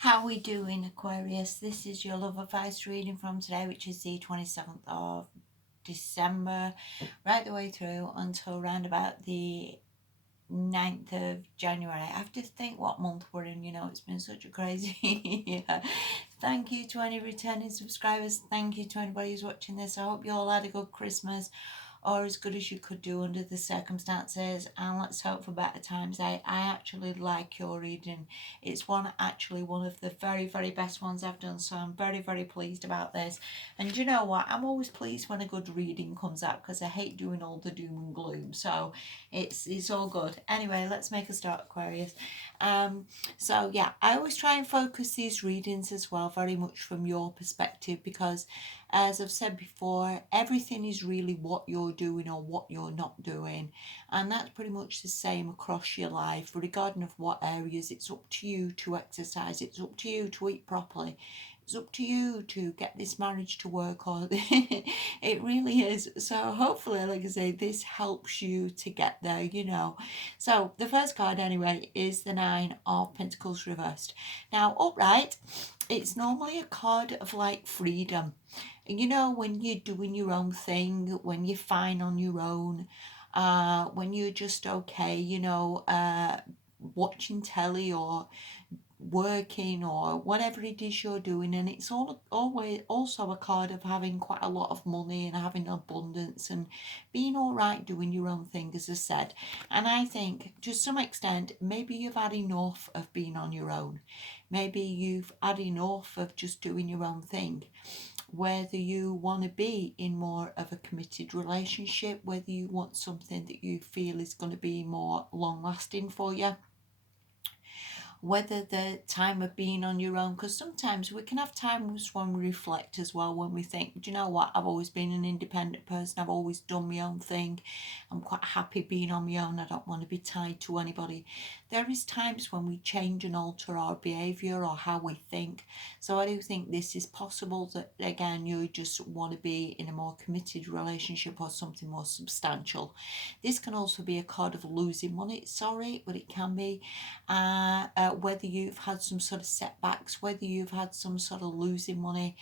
How we doing, Aquarius? This is your love advice reading from today, which is the 27th of December, right the way through until around about the 9th of January. I have to think what month we're in, it's been such a crazy year. Thank you to any returning subscribers. Thank you to anybody who's watching this. I hope you all had a good Christmas, or as good as you could do under the circumstances, and let's hope for better times. I actually like your reading. It's actually one of the very, very best ones I've done, so I'm very, very pleased about this. And you know what, I'm always pleased when a good reading comes out, because I hate doing all the doom and gloom, so it's all good. Anyway, let's make a start, Aquarius. So yeah, I always try and focus these readings as well very much from your perspective, because as I've said before, everything is really what you're doing or what you're not doing. And that's pretty much the same across your life, regarding of what areas. It's up to you to exercise. It's up to you to eat properly. It's up to you to get this marriage to work, or it really is. So hopefully, like I say, this helps you to get there. So the first card anyway is the Nine of Pentacles reversed. Now, upright, it's normally a card of like freedom. When you're doing your own thing, when you're fine on your own, when you're just okay, watching telly or working or whatever it is you're doing. And it's always also a card of having quite a lot of money and having abundance and being all right doing your own thing, as I said. And I think to some extent maybe you've had enough of being on your own. Maybe you've had enough of just doing your own thing. Whether you want to be in more of a committed relationship, whether you want something that you feel is going to be more long lasting for you, whether the time of being on your own, because sometimes we can have times when we reflect as well, when we think, do you know what, I've always been an independent person, I've always done my own thing, I'm quite happy being on my own, I don't want to be tied to anybody. There is times when we change and alter our behaviour or how we think. So I do think this is possible, that again you just want to be in a more committed relationship or something more substantial. This can also be a card of losing money, sorry, but it can be whether you've had some sort of setbacks, whether you've had some sort of losing money,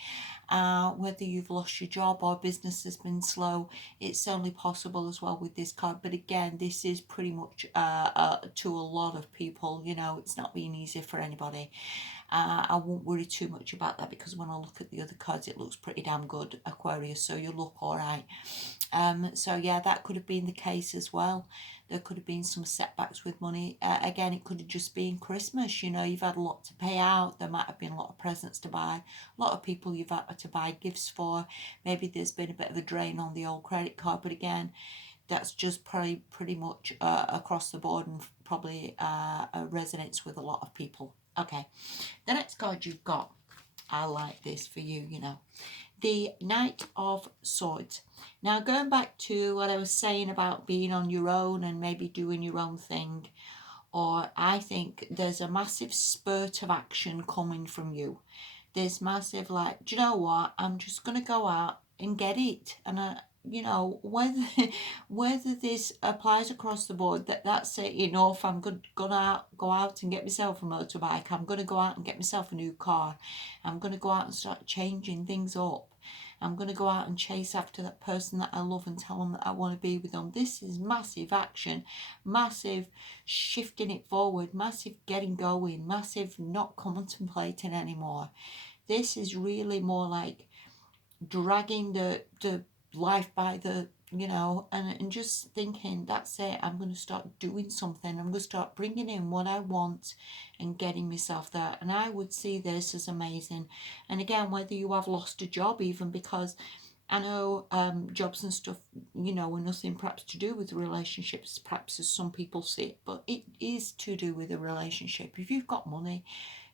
whether you've lost your job or business has been slow. It's only possible as well with this card. But again, this is pretty much to a lot of people. It's not been easy for anybody. I won't worry too much about that, because when I look at the other cards, it looks pretty damn good, Aquarius, so you look all right. So yeah, that could have been the case as well. There could have been some setbacks with money. Again, it could have just been Christmas. You've had a lot to pay out. There might have been a lot of presents to buy. A lot of people you've had to buy gifts for. Maybe there's been a bit of a drain on the old credit card. But again, that's just probably pretty much across the board, and probably resonates with a lot of people. Okay, the next card you've got, I like this for you, the Knight of Swords. Now, going back to what I was saying about being on your own and maybe doing your own thing, or I think there's a massive spurt of action coming from you. There's massive, like, do you know what? I'm just going to go out and get it. And whether whether this applies across the board, that's it enough. I'm gonna go out and get myself a motorbike. I'm gonna go out and get myself a new car. I'm gonna go out and start changing things up. I'm going to go out and chase after that person that I love and tell them that I want to be with them. This is massive action, massive shifting it forward, massive getting going, massive not contemplating anymore. This is really more like dragging the life by the and just thinking, that's it, I'm going to start doing something, I'm going to start bringing in what I want and getting myself there. And I would see this as amazing. And again, whether you have lost a job, even, because I know jobs and stuff, are nothing perhaps to do with relationships, perhaps as some people see it, but it is to do with a relationship. If you've got money,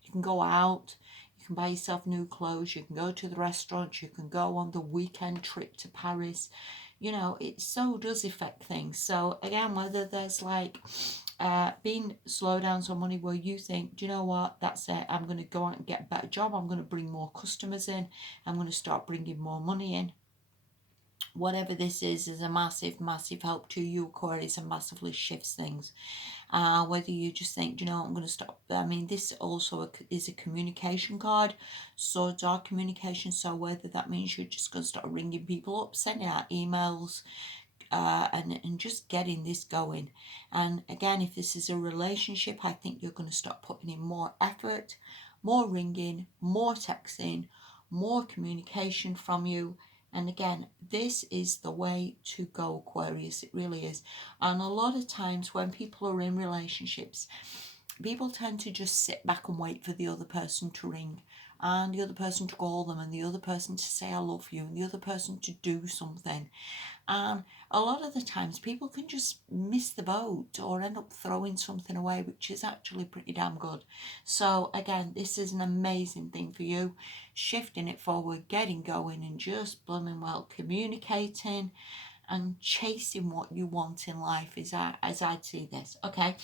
you can go out, you can buy yourself new clothes, you can go to the restaurant, you can go on the weekend trip to Paris. It so does affect things. So again, whether there's like being slow down some money where you think, do you know what, that's it, I'm going to go out and get a better job, I'm going to bring more customers in, I'm going to start bringing more money in. whatever this is a massive, massive help to you, Aquarius, and massively shifts things. Whether you just think, you know, I'm going to stop. I mean, this also is a communication card. Swords are communication. So whether that means you're just going to start ringing people up, sending out emails, and just getting this going. And again, if this is a relationship, I think you're going to start putting in more effort, more ringing, more texting, more communication from you. And again, this is the way to go, Aquarius. It really is. And a lot of times when people are in relationships, people tend to just sit back and wait for the other person to ring, and the other person to call them, and the other person to say I love you, and the other person to do something. And a lot of the times people can just miss the boat or end up throwing something away, which is actually pretty damn good. So again, this is an amazing thing for you. Shifting it forward, getting going, and just blooming well communicating and chasing what you want in life, is as I'd see this. Okay,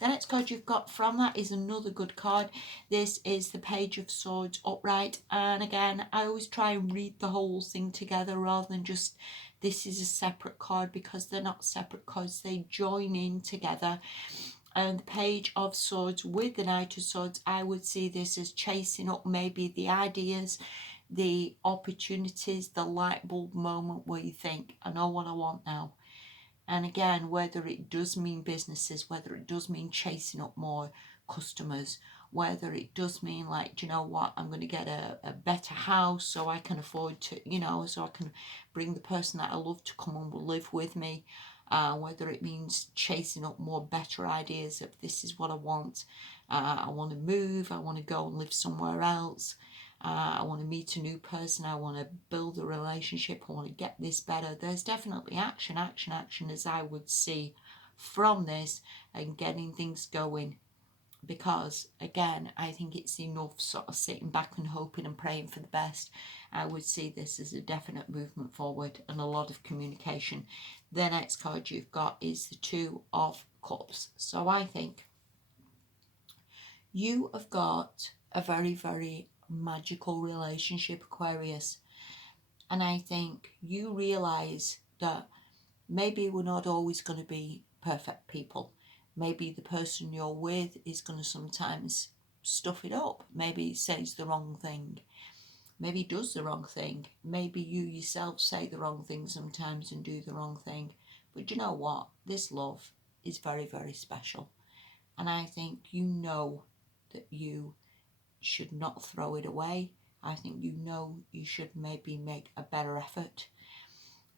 the next card you've got from that is another good card. This is the Page of Swords upright, and again, I always try and read the whole thing together rather than just this is a separate card, because they're not separate cards, they join in together. And the Page of Swords with the Knight of Swords, I would see this as chasing up maybe the ideas, the opportunities, the light bulb moment where you think, I know what I want now. And again, whether it does mean businesses, whether it does mean chasing up more customers, whether it does mean like, do you know what, I'm going to get a better house so I can afford to, you know, so I can bring the person that I love to come and live with me. Whether it means chasing up more better ideas of this is what I want. I want to move, I want to go and live somewhere else. I want to meet a new person, I want to build a relationship, I want to get this better. There's definitely action, action, action, as I would see from this, and getting things going. Because again, I think it's enough sort of sitting back and hoping and praying for the best. I would see this as a definite movement forward and a lot of communication. The next card you've got is the Two of Cups. So I think you have got a very, very magical relationship, Aquarius. And I think you realize that maybe we're not always going to be perfect people. Maybe the person you're with is going to sometimes stuff it up. Maybe he says the wrong thing. Maybe he does the wrong thing. Maybe you yourself say the wrong thing sometimes and do the wrong thing. But you know what? This love is very, very special. And I think you know that you should not throw it away. I think you know you should maybe make a better effort.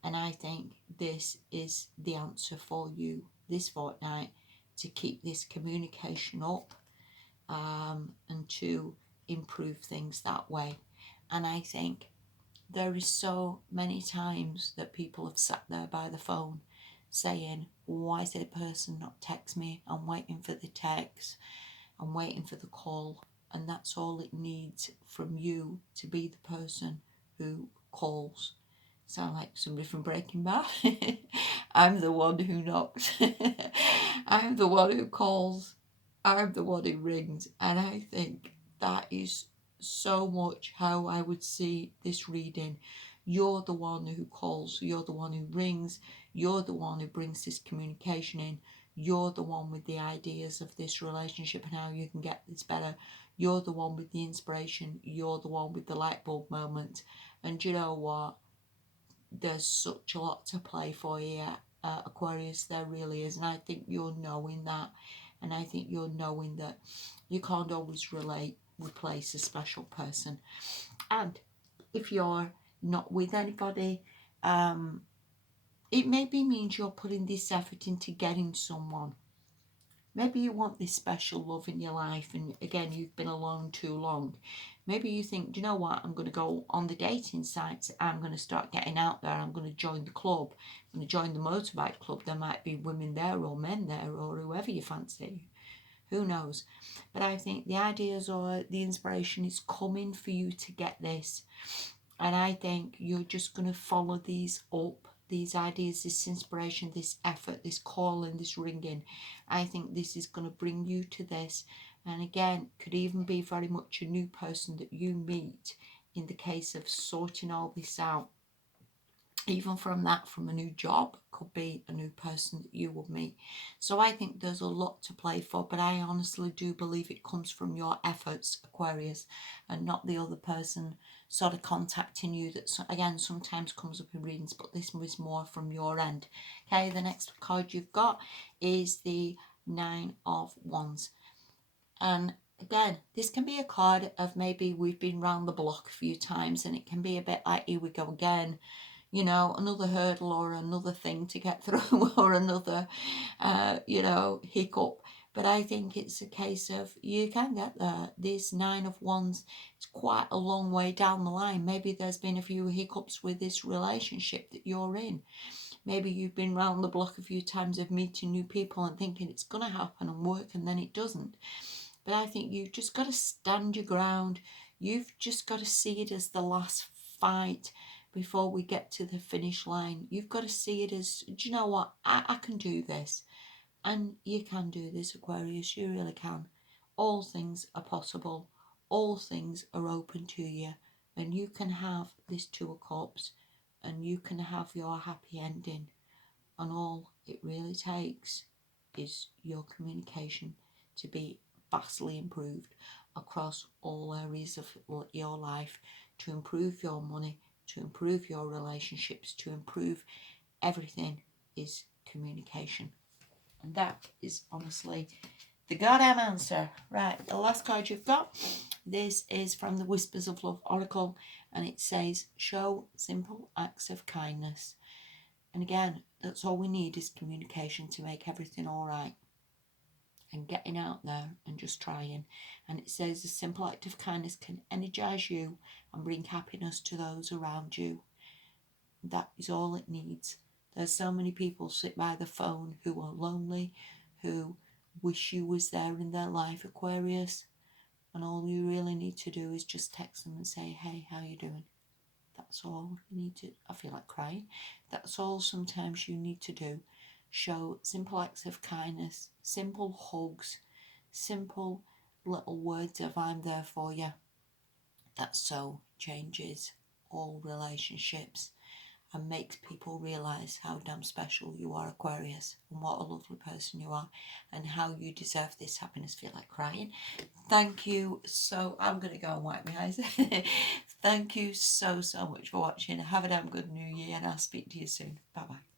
And I think this is the answer for you this fortnight, to keep this communication up, and to improve things that way. And I think there is so many times that people have sat there by the phone saying, why is the person not text me? I'm waiting for the text. I'm waiting for the call. And that's all it needs from you, to be the person who calls. Sound like somebody from Breaking Bad. I'm the one who knocks. I'm the one who calls. I'm the one who rings. And I think that is so much how I would see this reading. You're the one who calls. You're the one who rings. You're the one who brings this communication in. You're the one with the ideas of this relationship and how you can get this better. You're the one with the inspiration. You're the one with the light bulb moment. And you know what? There's such a lot to play for here, Aquarius. There really is. And I think you're knowing that. And I think you're knowing that you can't always replace a special person. And if you're not with anybody, it maybe means you're putting this effort into getting someone. Maybe you want this special love in your life, and again, you've been alone too long. Maybe you think, do you know what, I'm going to go on the dating sites, I'm going to start getting out there, I'm going to join the club, I'm going to join the motorbike club. There might be women there or men there or whoever you fancy. Who knows? But I think the ideas or the inspiration is coming for you to get this. And I think you're just going to follow these up, these ideas, this inspiration, this effort, this calling, this ringing. I think this is going to bring you to this. And again, could even be very much a new person that you meet in the case of sorting all this out. Even from that, from a new job, could be a new person that you will meet. So I think there's a lot to play for, but I honestly do believe it comes from your efforts, Aquarius, and not the other person sort of contacting you. That again sometimes comes up in readings, but this was more from your end. Okay, the next card you've got is the Nine of Wands. And again, this can be a card of maybe we've been round the block a few times, and it can be a bit like, here we go again, you know, another hurdle or another thing to get through or another, you know, hiccup. But I think it's a case of you can get there. This Nine of Wands, it's quite a long way down the line. Maybe there's been a few hiccups with this relationship that you're in. Maybe you've been round the block a few times of meeting new people and thinking it's going to happen and work, and then it doesn't. But I think you've just got to stand your ground. You've just got to see it as the last fight before we get to the finish line. You've got to see it as, do you know what? I can do this. And you can do this, Aquarius. You really can. All things are possible. All things are open to you. And you can have this Two of Cups. And you can have your happy ending. And all it really takes is your communication to be vastly improved across all areas of your life, to improve your money, to improve your relationships, to improve everything is communication. And that is honestly the goddamn answer. Right, the last card you've got, this is from the Whispers of Love Oracle, and it says, show simple acts of kindness. And again, that's all we need is communication to make everything all right. And getting out there and just trying. And it says a simple act of kindness can energize you and bring happiness to those around you. That is all it needs. There's so many people sit by the phone who are lonely, who wish you was there in their life, Aquarius. And all you really need to do is just text them and say, hey, how you doing? That's all you need to, I feel like crying. That's all sometimes you need to do. Show simple acts of kindness, simple hugs, simple little words of I'm there for you. That so changes all relationships and makes people realise how damn special you are, Aquarius, and what a lovely person you are, and how you deserve this happiness. Feel like crying. Thank you so, I'm going to go and wipe my eyes. Thank you so much for watching. Have a damn good new year, and I'll speak to you soon. Bye bye.